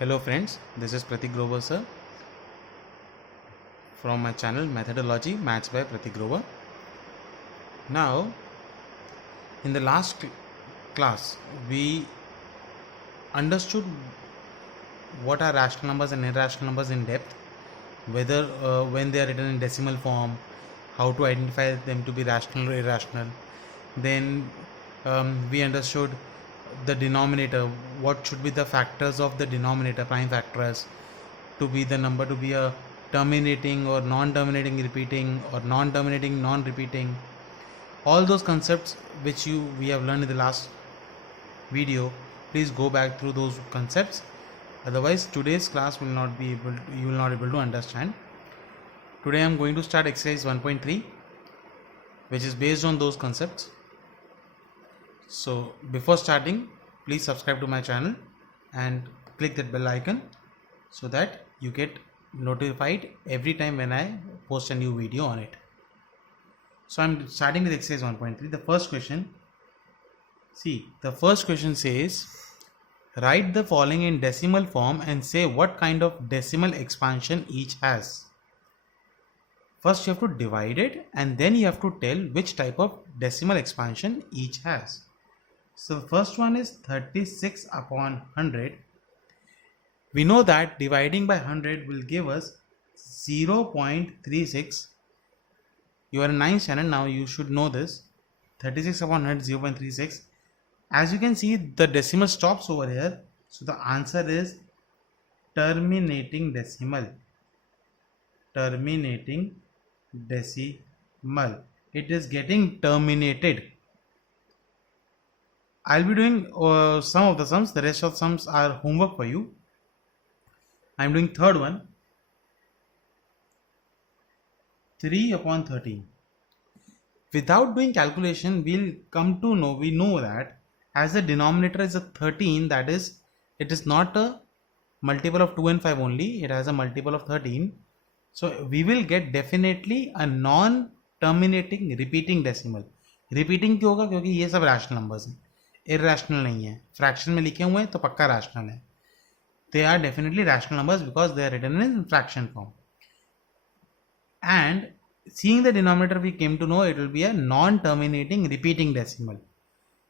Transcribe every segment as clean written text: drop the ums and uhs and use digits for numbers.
Hello friends, this is Pratik Grover sir from my channel Methodology Maths by Pratik Grover. Now, in the last class, we understood what are rational numbers and irrational numbers in depth, whether when they are written in decimal form, how to identify them to be rational or irrational. Then we understood the denominator, what should be the factors of the denominator, prime factors, to be the number to be a terminating or non-terminating repeating or non-terminating non-repeating. All those concepts which we have learned in the last video, please go back through those concepts, otherwise today's class will not be able to, you will not able to understand. Today I am going to start exercise 1.3 which is based on those concepts. So before starting, please subscribe to my channel and click that bell icon so that you get notified every time when I post a new video on it. So I'm starting with exercise 1.3. The first question, see, the first question says, write the following in decimal form and say what kind of decimal expansion each has. First you have to divide it and then you have to tell which type of decimal expansion each has. So the first one is 36 upon 100. We know that dividing by 100 will give us 0.36. You are in 9th standard now, you should know this. 36 upon 100, 0.36. As you can see, the decimal stops over here. So the answer is terminating decimal. Terminating decimal. It is getting terminated. I'll be doing some of the sums. The rest of the sums are homework for you. I'm doing third one. 3 upon 13. Without doing calculation, we'll come to know, we know that as the denominator is a 13, that is, it is not a multiple of 2 and 5 only, it has a multiple of 13. So we will get definitely a non-terminating repeating decimal. Repeating क्यों होगा? क्योंकि ये सब rational numbers हैं, irrational नहीं है. Fraction में लिखे हुए हैं तो पक्का rational है. They are definitely rational numbers because they are written in fraction form. And seeing the denominator, we came to know it will be a non-terminating repeating decimal.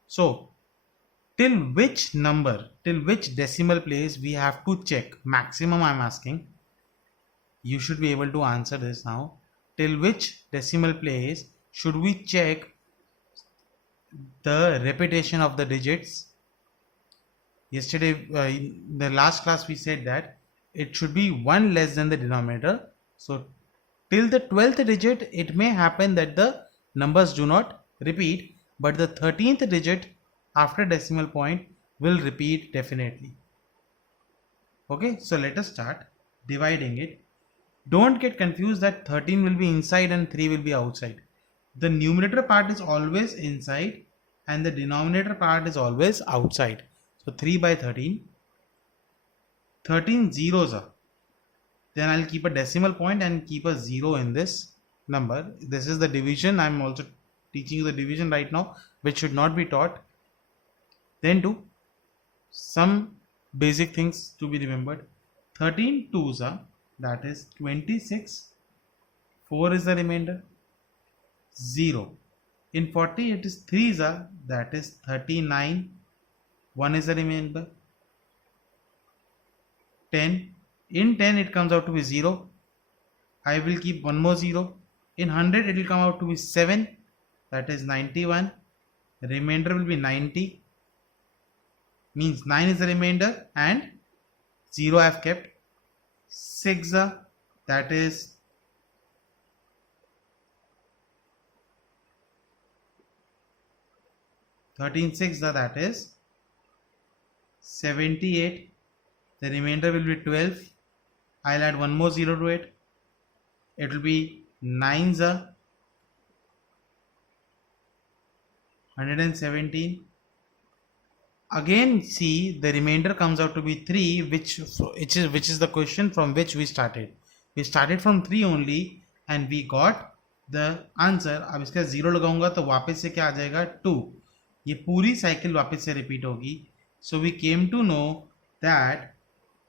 So till which number, till which decimal place we have to check? Maximum I am asking. You should be able to answer this now. Till which decimal place should we check the repetition of the digits? Yesterday, in the last class, we said that it should be 1 less than the denominator. So till the 12th digit, it may happen that the numbers do not repeat, but the 13th digit after decimal point will repeat definitely. Okay, so let us start dividing it. Don't get confused that 13 will be inside and 3 will be outside. The numerator part is always inside and the denominator part is always outside. So 3 by 13. 13 zeros are. Then I'll keep a decimal point and keep a 0 in this number. This is the division. I'm also teaching you the division right now, which should not be taught. Then do some basic things to be remembered. 13 twos are, that is 26. 4 is the remainder. 0. In 40 it is 3s are, that is 39. 1 is the remainder. 10. In 10 it comes out to be 0. I will keep one more 0. In 100 it will come out to be 7. That is 91. Remainder will be 90. Means 9 is the remainder and 0 I have kept. 6, that is 13 6, that is 78. The remainder will be 12. I'll add one more 0 to it. It will be 9s, 117. Again, see, the remainder comes out to be 3, which is the question from which we started. We started from 3 only and we got the answer. अब इसका 0 लगाऊंगा तो वापस से क्या आ जाएगा? 2. ये पूरी साइकिल वापस से रिपीट होगी. So we came to know that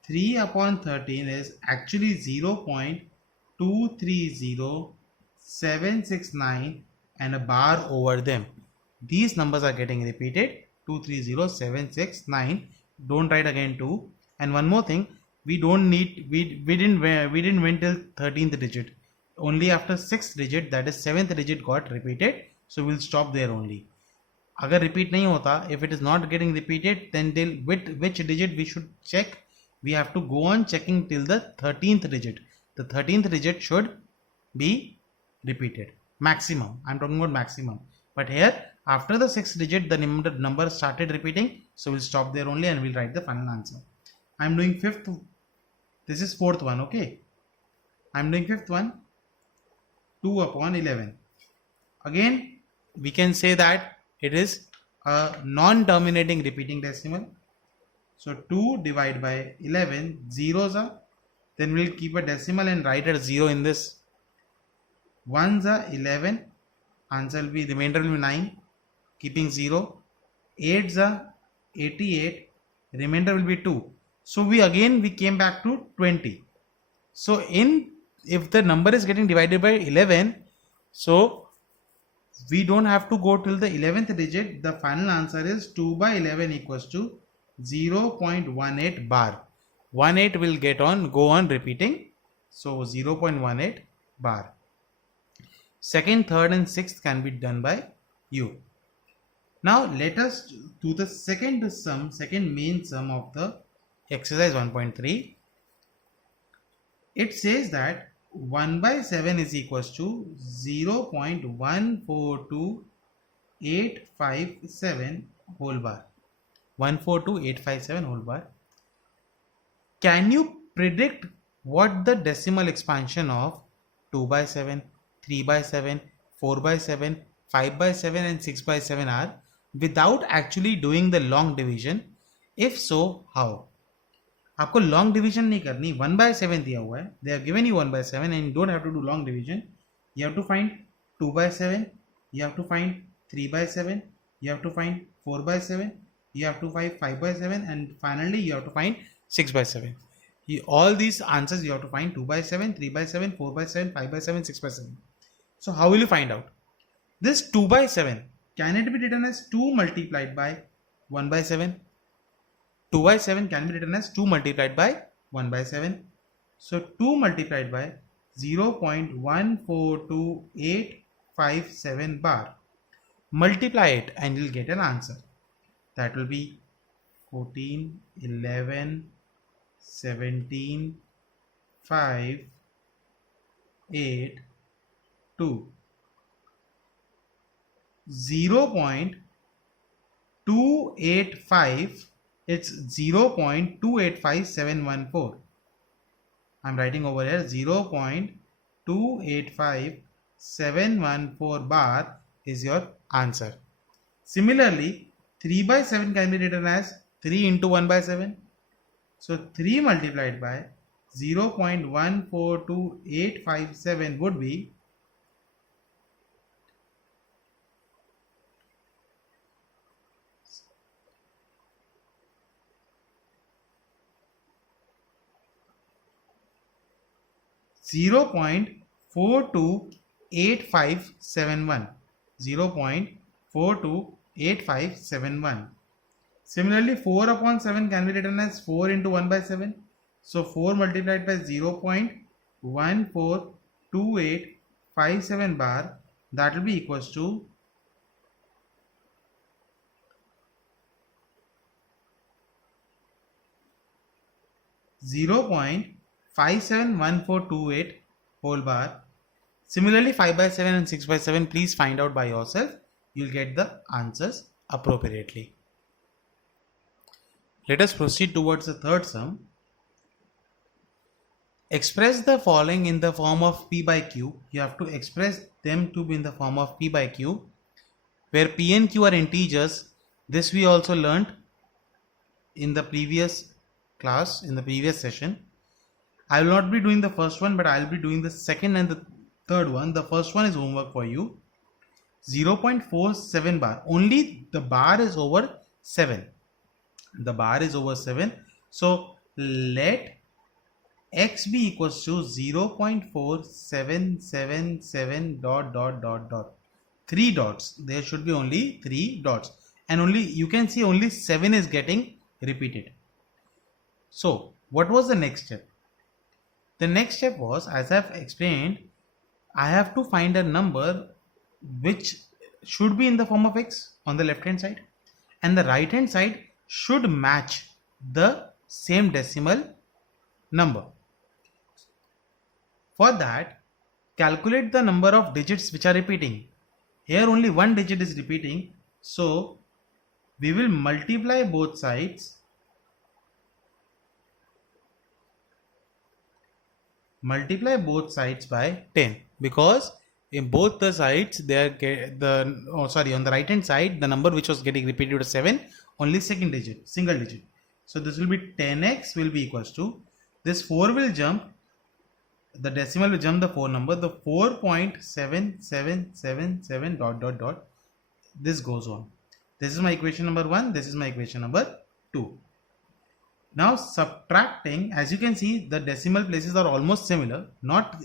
3 upon 13 is actually 0.230769 and a bar over them. These numbers are getting repeated. 230769. Don't write again 2. And one more thing, we didn't went till 13th digit. Only after 6th digit, that is 7th digit, got repeated. So we'll stop there only. अगर repeat नहीं होता, if it is not getting repeated, then which digit we should check? We have to go on checking till the 13th digit. The 13th digit should be repeated. Maximum. I'm talking about maximum. But here, after the 6th digit, the number started repeating. So we'll stop there only and we'll write the final answer. I'm doing 5th. This is 4th one, okay? I'm doing 5th one. 2 upon 11. Again, we can say that it is a non-terminating repeating decimal. So 2 divided by 11, zeros are, then we'll keep a decimal and write a 0 in this. Ones are 11, answer will be, remainder will be 9, keeping 0. 8s are 88, remainder will be 2. So we came back to 20. So if the number is getting divided by 11, so we don't have to go till the 11th digit. The final answer is 2 by 11 equals to 0.18 bar. 18 will go on repeating. So 0.18 bar. Second, third and sixth can be done by you. Now let us do the second main sum of the exercise 1.3. It says that 1 by 7 is equals to 0.142857 whole bar. 142857 whole bar. Can you predict what the decimal expansion of 2 by 7, 3 by 7, 4 by 7, 5 by 7 and 6 by 7 are without actually doing the long division? If so, how? आपको long division नहीं करनी. 1 by 7 दिया हुआ है, they have given you 1 by 7 and you don't have to do long division. You have to find 2 by 7, you have to find 3 by 7, you have to find 4 by 7, you have to find 5 by 7 and finally you have to find 6 by 7. All these answers you have to find 2 by 7, 3 by 7, 4 by 7, 5 by 7, 6 by 7. So how will you find out? This 2 by 7, can it be written as 2 multiplied by 1 by 7? 2 by 7 can be written as 2 multiplied by 1 by 7. So 2 multiplied by 0.142857 bar. Multiply it and you'll get an answer. That will be 14, 11, 17, 5, 8, 2. 0.285, it's 0.285714. I'm writing over here 0.285714 bar is your answer. Similarly, 3 by 7 can be written as 3 into 1 by 7. So 3 multiplied by 0.14287 would be 0.428571. 0.428571. Similarly, 4 upon 7 can be written as 4 into 1 by 7. So 4 multiplied by 0.142857 bar, that will be equals to 0.571428 whole bar. Similarly, 5 by 7 and 6 by 7, please find out by yourself. You'll get the answers appropriately. Let us proceed towards the third sum. Express the following in the form of P by Q. You have to express them to be in the form of P by Q, where P and Q are integers. This we also learned in the previous class, in the previous session. I will not be doing the first one, but I will be doing the second and the third one. The first one is homework for you. 0.47 bar. Only the bar is over 7. The bar is over 7. So let x be equals to 0.4777 dot 3 dots. There should be only 3 dots, and only you can see only 7 is getting repeated. So what was the next step? The next step was, as I've explained, I have to find a number which should be in the form of x on the left hand side, and the right hand side should match the same decimal number. For that, calculate the number of digits which are repeating. Here only one digit is repeating, so we will multiply both sides. Multiply both sides by 10, because in both the sides they are on the right hand side the number which was getting repeated was 7, only single digit. So this will be 10x will be equals to, this 4 will jump, the decimal will jump the 4 number, the 4.7777 dot this goes on. This is my equation number 1, this is my equation number 2. Now subtracting, as you can see, the decimal places are almost similar, not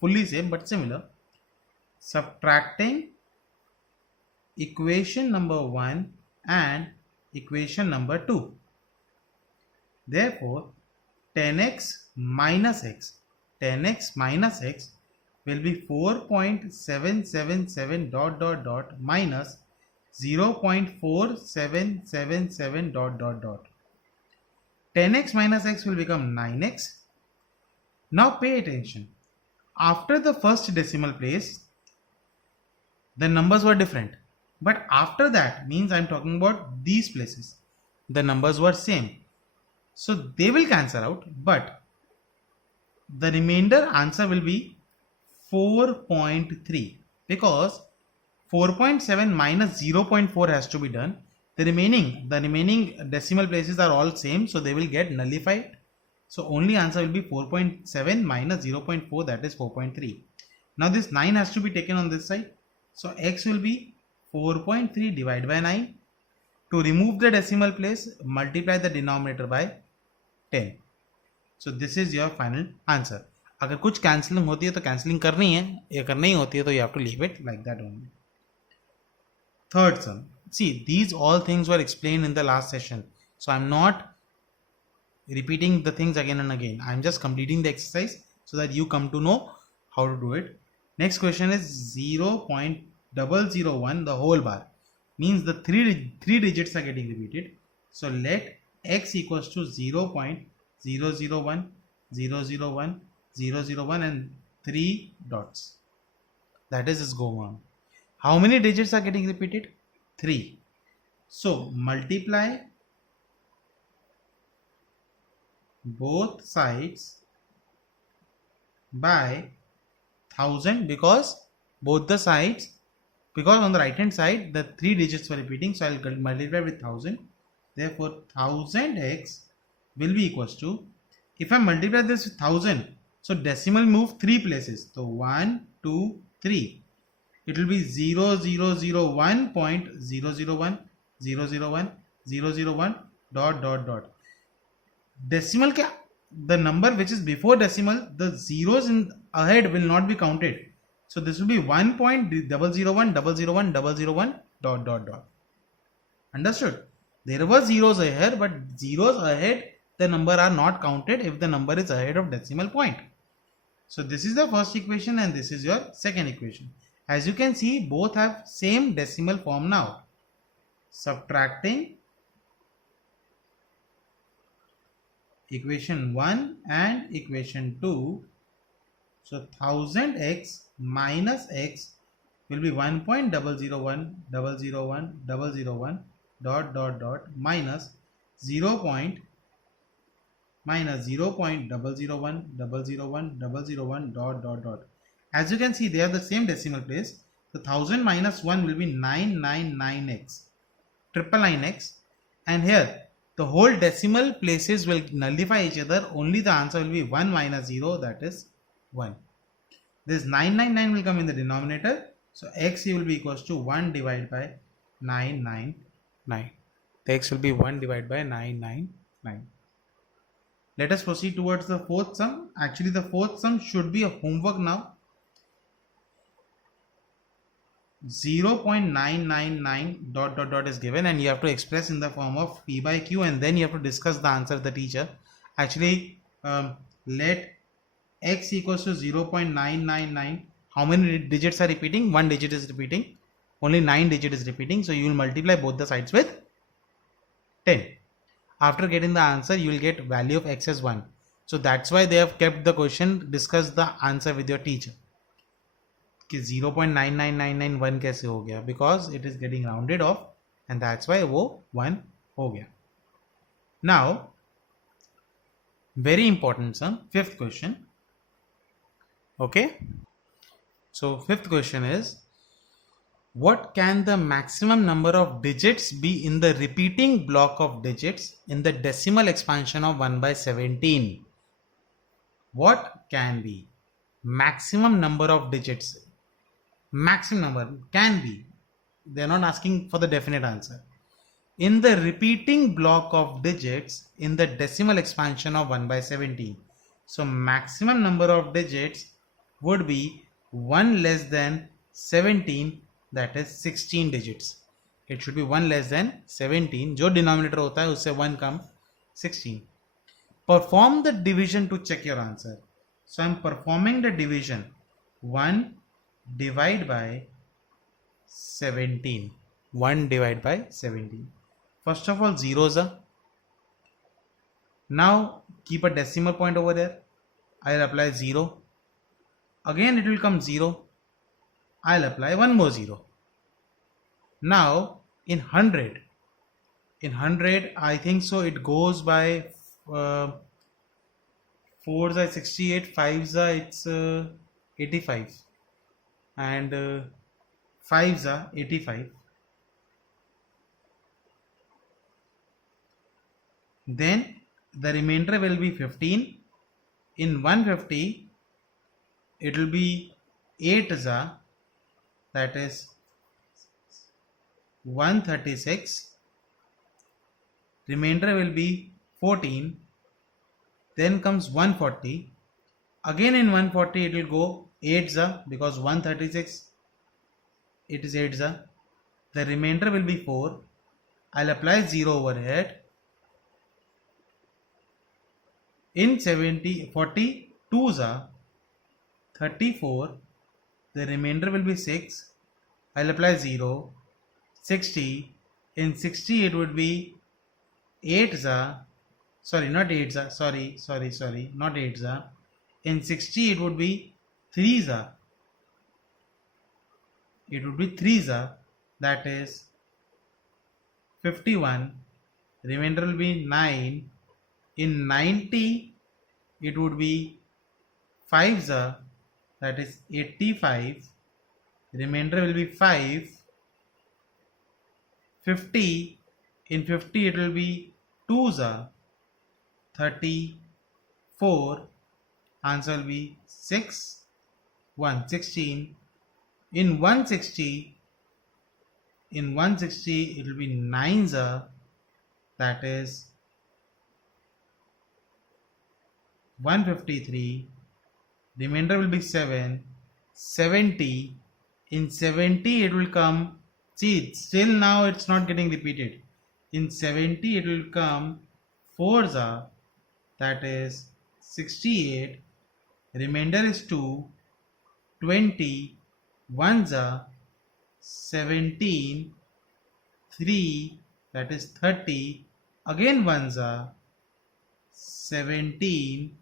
fully same but similar. Subtracting equation number 1 and equation number 2. Therefore 10x minus x will be 4.777 dot minus 0.4777 dot. 10x minus x will become 9x. Now pay attention. After the first decimal place, the numbers were different. But after that, means I'm talking about these places, the numbers were same. So they will cancel out, but the remainder answer will be 4.3, because 4.7 minus 0.4 has to be done. The remaining decimal places are all same, so they will get nullified. So only answer will be 4.7 minus 0.4, that is 4.3. Now this 9 has to be taken on this side. So x will be 4.3 divided by 9. To remove the decimal place, multiply the denominator by 10. So this is your final answer. अगर कुछ cancelling होती है तो cancelling करनी है, अगर नहीं होती है तो you have to leave it like that only. Third sum. See, these all things were explained in the last session, so I'm not repeating the things again and again. I'm just completing the exercise so that you come to know how to do it. Next question is 0.001, the whole bar, means the three digits are getting repeated. So let x equals to 0.001, 001, 001 and 3 dots. That is go on. How many digits are getting repeated? 3. So multiply both sides by 1000, because both the sides, because on the right hand side the 3 digits were repeating, so I'll multiply with 1000. Therefore 1000x will be equals to, if I multiply this with 1000, so decimal move 3 places, so 1, 2, 3. It will be 0001.001, 001 dot. Decimal के the number which is before decimal, the zeros in ahead will not be counted. So this will be 1.001 dot. Understood? There were zeros ahead, but zeros ahead the number are not counted if the number is ahead of decimal point. So this is the first equation and this is your second equation. As you can see, both have same decimal form now. Subtracting equation 1 and equation 2. So 1000x minus x will be 1.001 dot minus 0.001 dot. As you can see, they are the same decimal place. So 1000 minus 1 will be 999x, 999x, and here the whole decimal places will nullify each other. Only the answer will be 1 minus 0, that is 1. This 999 will come in the denominator. So x will be equals to 1 divided by 999. The x will be 1 divided by 999. Let us proceed towards the fourth sum. Actually, the fourth sum should be a homework now. 0.999 dot dot dot is given, and you have to express in the form of P by Q, and then you have to discuss the answer of the teacher. Actually, let x equals to 0.999. How many digits are repeating? One digit is repeating. Only 9 digit is repeating. So you will multiply both the sides with 10. After getting the answer, you will get value of x as 1. So that's why they have kept the question, discuss the answer with your teacher. कि 0.99991 कैसे हो गया? Because it is getting rounded off, and that's why वो 1 हो गया. Now, very important sum, fifth question. Okay. So fifth question is, what can the maximum number of digits be in the repeating block of digits in the decimal expansion of 1 by 17? What can be maximum number of digits? Maximum number can be. They are not asking for the definite answer. In the repeating block of digits in the decimal expansion of 1 by 17. So maximum number of digits would be 1 less than 17, that is 16 digits. It should be 1 less than 17. जो denominator होता है उससे 1 कम 16. Perform the division to check your answer. So I am performing the division. 1 divide by 17. 1 divide by 17. First of all, zeros are. Now keep a decimal point over there. I'll apply 0. Again it will come 0. I'll apply one more 0. Now in 100. In 100, I think so it goes by 4s are 68, 5s are it's 85. And 5s are 85. Then the remainder will be 15. In 150, it will be 8s are, that is 136. Remainder will be 14. Then comes 140. Again in 140 it will go 8s are, because 136 it is 8s are. The remainder will be 4. I'll apply 0 over here. In 70, 40 2s are 34. The remainder will be 6. I'll apply 0. 60. In 60 it would be 8s are, sorry, not 8s are, sorry, not 8s are. In 60 it would be 3s are. It would be 3s are, that is 51. Remainder will be 9. In 90 it would be 5s are, that is 85. Remainder will be 5. 50. In 50 it will be 2s are, 34. Answer will be 6. 116. In 160 it will be 9s are, that is 153. Remainder will be 7. 70. In 70 it will come, see, still now it's not getting repeated. In 70 it will come 4s are, that is 68. Remainder is 2. 20. 1s are 17. 3, that is 30. Again 1s are 17.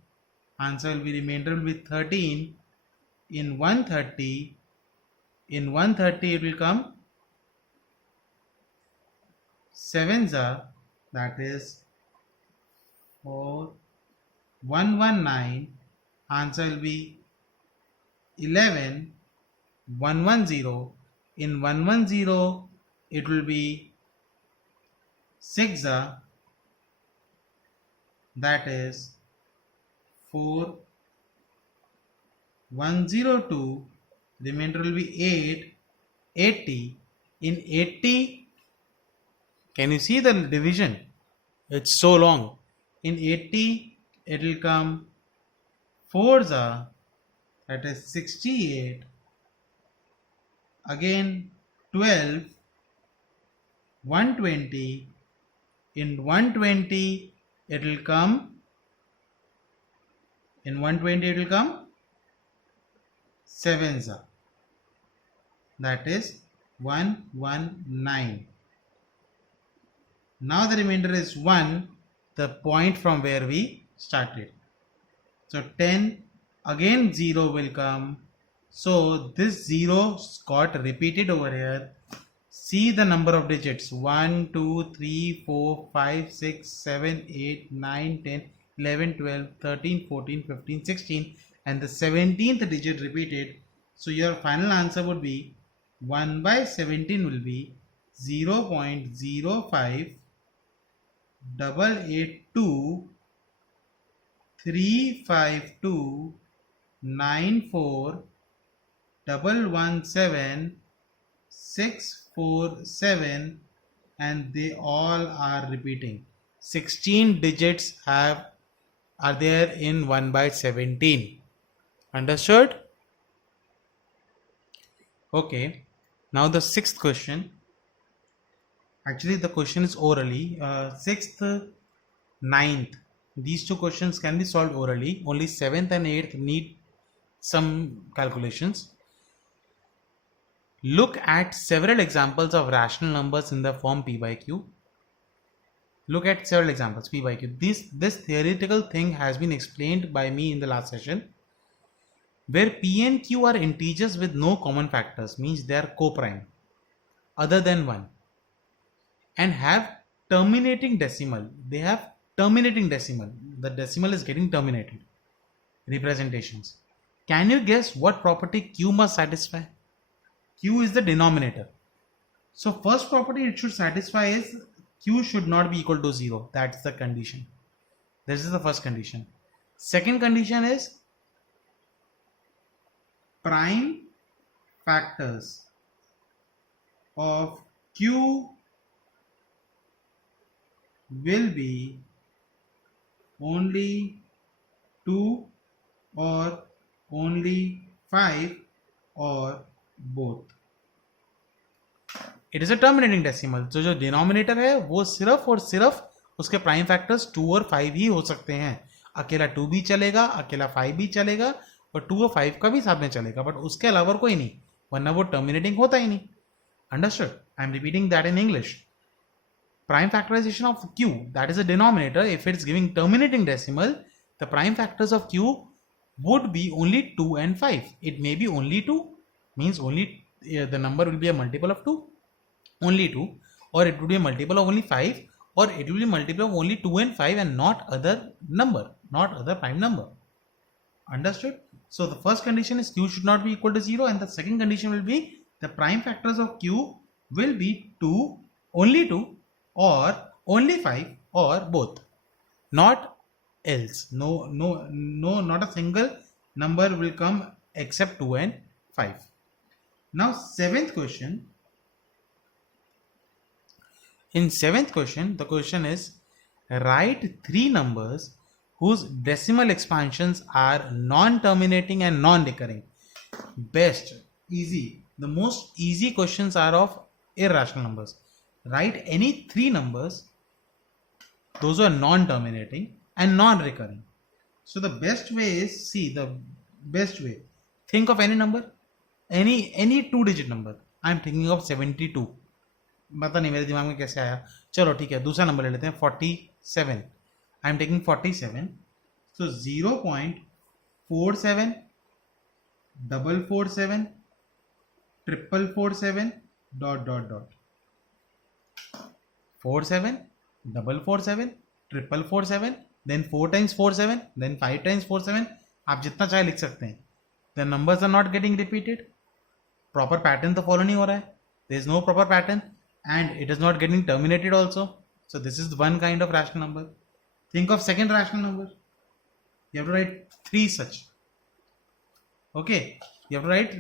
Answer will be, remainder will be 13. In 130 it will come 7s are, that is 4. 119. Answer will be 11. 110. In 110 it will be 6 are, that is 4. 102. Remainder will be 8. 80. In 80, can you see the division? It's so long. In 80 it will come 4s are, that is 68, again 12, 120, in 120 it will come, in 120 it will come 7s are, that is 119. Now the remainder is 1, the point from where we started. So 10, again 0 will come. So this 0 got repeated over here. See the number of digits: 1, 2, 3, 4, 5, 6, 7, 8, 9, 10, 11, 12, 13, 14, 15, 16, and the 17th digit repeated. So your final answer would be 1 by 17 will be 0.05 882 352 647, and they all are repeating. 16 digits are there in 1 by 17. Understood? Okay. Now the sixth question. Actually, the question is orally. Sixth, ninth. These two questions can be solved orally. Only 7th and 8th need some calculations. Look at several examples of rational numbers in the form p by q. Look at several examples p by q. This theoretical thing has been explained by me in the last session, where p and q are integers with no common factors, means they are co-prime other than 1, and have terminating decimal. They have terminating decimal. The decimal is getting terminated representations. Can you guess what property q must satisfy? Q is the denominator. So first property it should satisfy is q should not be equal to 0. That's the condition. This is the first condition. Second condition is prime factors of q will be only 2 or only 5 or both. It is a terminating decimal. तो जो denominator है वो सिर्फ और सिर्फ उसके prime factors 2 और 5 ही हो सकते हैं. अकेला 2 भी चलेगा, अकेला 5 भी चलेगा, और 2 और 5 का भी साथ में चलेगा, बट उसके अलावा कोई नहीं, वरना वो टर्मिनेटिंग होता ही नहीं. Understood? I am repeating that in English. Prime factorization of q, that is a denominator. If it's giving terminating decimal, the prime factors of q would be only 2 and 5. It may be only 2, means only the number will be a multiple of 2, only 2, or it would be a multiple of only 5, or it will be a multiple of only 2 and 5 and not other number, not other prime number. Understood? So the first condition is q should not be equal to 0, and the second condition will be the prime factors of q will be 2, only 2, or only 5 or both, not else. No, not a single number will come except 2 and 5. Now seventh question. In seventh question, the question is write 3 numbers whose decimal expansions are non-terminating and non-recurring. Best, easy. The most easy questions are of irrational numbers. Write any 3 numbers, those are non-terminating and non-recurring. So the best way is, think of any number, any 2-digit number. I am thinking of 72. पता नहीं मेरे दिमाग में कैसे आया. चलो ठीक है, दूसरा नंबर ले लेते हैं 47. I am taking 47. So 0.47 447 447 ... 47 447 447, then 4 times 47, then 5 times 47. आप जितना चाहे लिख सकते हैं. The numbers are not getting repeated. Proper pattern तो follow नहीं हो रहा है. There is no proper pattern and it is not getting terminated also. So this is one kind of rational number. Think of second rational number. You have to write 3 such. Okay, you have to write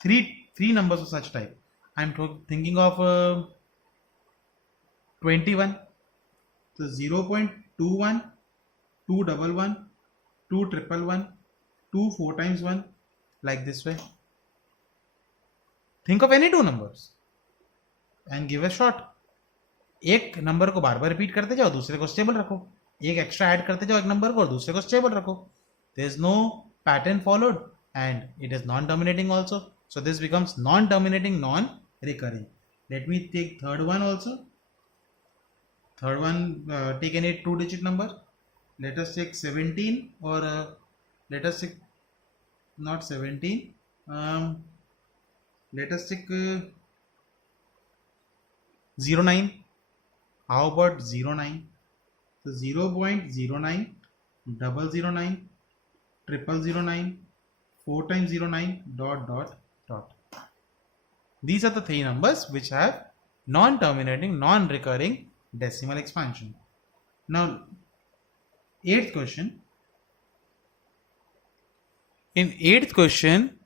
three numbers of such type. I am thinking of 21. So 0.21 211, 2111, 2 4 times 1, like this way. Think of any two numbers and give a shot. एक number को बार बार repeat करते जाओ, दूसरे को stable रखो. एक extra add करते जाओ एक नंबर को और दूसरे को स्टेबल रखो. There is no pattern followed and it is non-terminating also. So this becomes non-terminating, non-recurring. Let me take third one also. Third one, take any two-digit number. Let us take 17 or let us take not 17. Let us take 09. How about 09? So 0.09, 009, 0009, 4 times 09, dot dot dot. These are the three numbers which have non-terminating, non-recurring decimal expansion. Now, eighth question. In eighth question,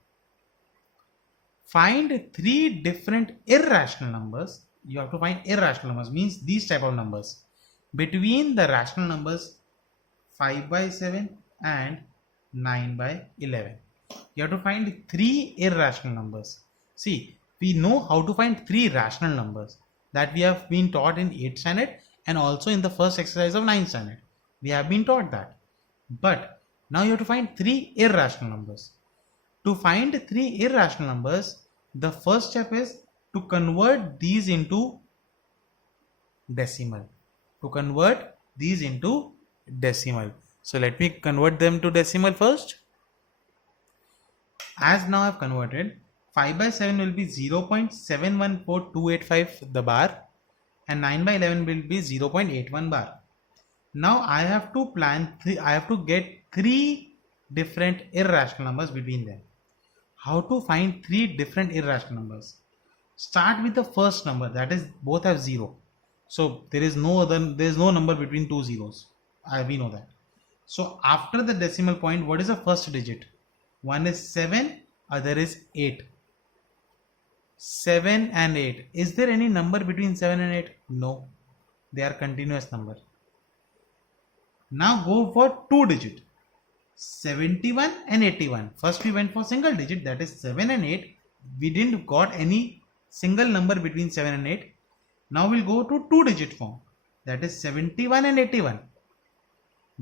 find three different irrational numbers. You have to find irrational numbers, means these type of numbers, between the rational numbers 5 by 7 and 9 by 11. You have to find three irrational numbers. See, we know how to find three rational numbers that we have been taught in 8th standard and also in the first exercise of 9th standard. We have been taught that. But now you have to find three irrational numbers. To find three irrational numbers, the first step is to convert these into decimal. To convert these into decimal. So let me convert them to decimal first. As now I have converted, 5 by 7 will be 0.714285 the bar and 9 by 11 will be 0.81 bar. Now I have to I have to get three different irrational numbers between them. How to find three different irrational numbers? Start with the first number, that is both have 0. So there is no number between two zeros. We know that. So after the decimal point, what is the first digit? One is 7, other is 8. 7 and 8. Is there any number between 7 and 8? No. They are continuous number. Now go for two digit. 71 and 81. First we went for single digit, that is 7 and 8. We didn't got any single number between 7 and 8. Now we'll go to two digit form, that is 71 and 81.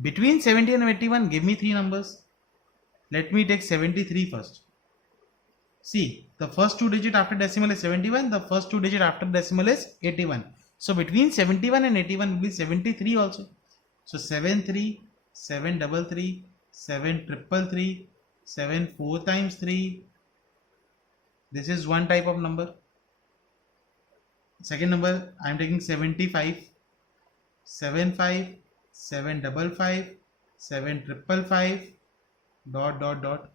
Between 70 and 81, give me three numbers. Let me take 73 first. See, the first two digit after decimal is 71, the first two digit after decimal is 81. So between 71 and 81 will be 73 also. So 73, 733, 7333, 7 4 times 3. This is one type of number. Second number, I am taking 75, 75, 755, 7555, dot dot dot,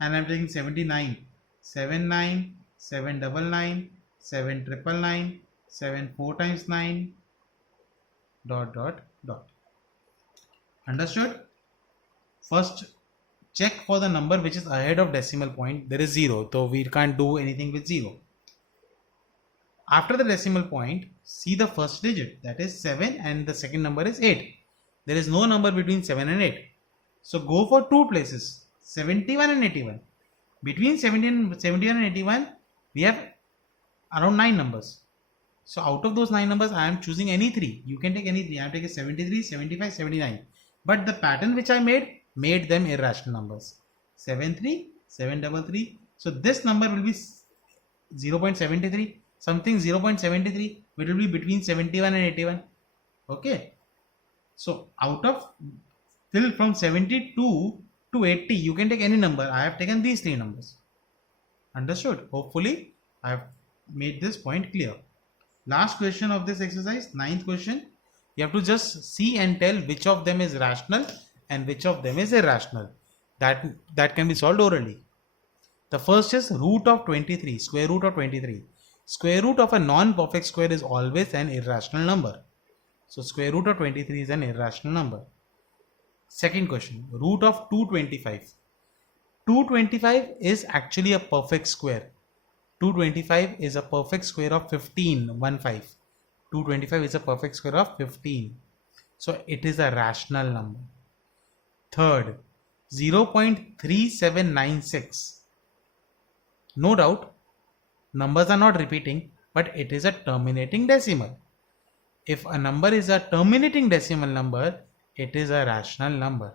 and I am taking 79, 79, 799, 7999, 7 4 times 9, dot dot dot. Understood? First, check for the number which is ahead of decimal point. There is 0, so we can't do anything with 0. After the decimal point, see the first digit, that is 7, and the second number is 8. There is no number between 7 and 8. So go for two places, 71 and 81. Between 71 and 81, we have around 9 numbers. So out of those 9 numbers, I am choosing any 3. You can take any 3. I am taking 73, 75, 79. But the pattern which I made them irrational numbers. 73, 733. So this number will be 0.73. Something 0.73, which will be between 71 and 81. Okay. So out of till from 72 to 80, you can take any number. I have taken these three numbers. Understood? Hopefully, I have made this point clear. Last question of this exercise, ninth question. You have to just see and tell which of them is rational and which of them is irrational. That can be solved orally. The first is root of 23, square root of 23. Square root of a non-perfect square is always an irrational number. So square root of 23 is an irrational number. Second question, root of 225. 225 is actually a perfect square. 225 is a perfect square of 15, 1 5. 225 is a perfect square of 15. So it is a rational number. Third, 0.3796. No doubt, numbers are not repeating, but it is a terminating decimal. If a number is a terminating decimal number, it is a rational number.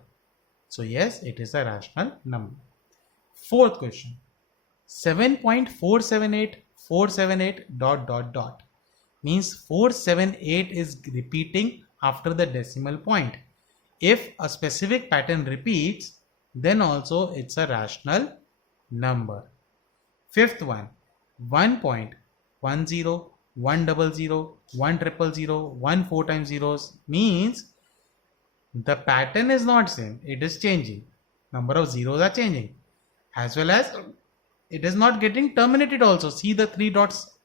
So yes, it is a rational number. Fourth question, 7.478478 ... means 478 is repeating after the decimal point. If a specific pattern repeats, then also it's a rational number. Fifth one, 1.10, 100, 100, 1 4 times zeros means the pattern is not same, it is changing. Number of zeros are changing, as well as it is not getting terminated also. See the 3 dots.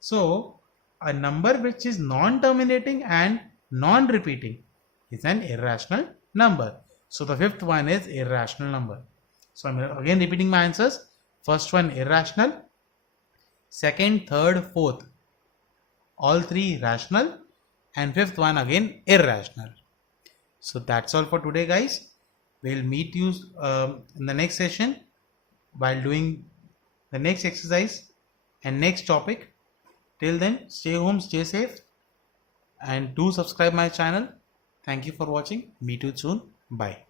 So a number which is non-terminating and non-repeating is an irrational number. So the fifth one is irrational number. So I'm again repeating my answers. First one irrational, second, third, fourth, all three rational, and fifth one again irrational. So that's all for today, guys. We'll meet you in the next session while doing the next exercise and next topic. Till then, stay home, stay safe, and do subscribe my channel. Thank you for watching. Meet you soon. Bye.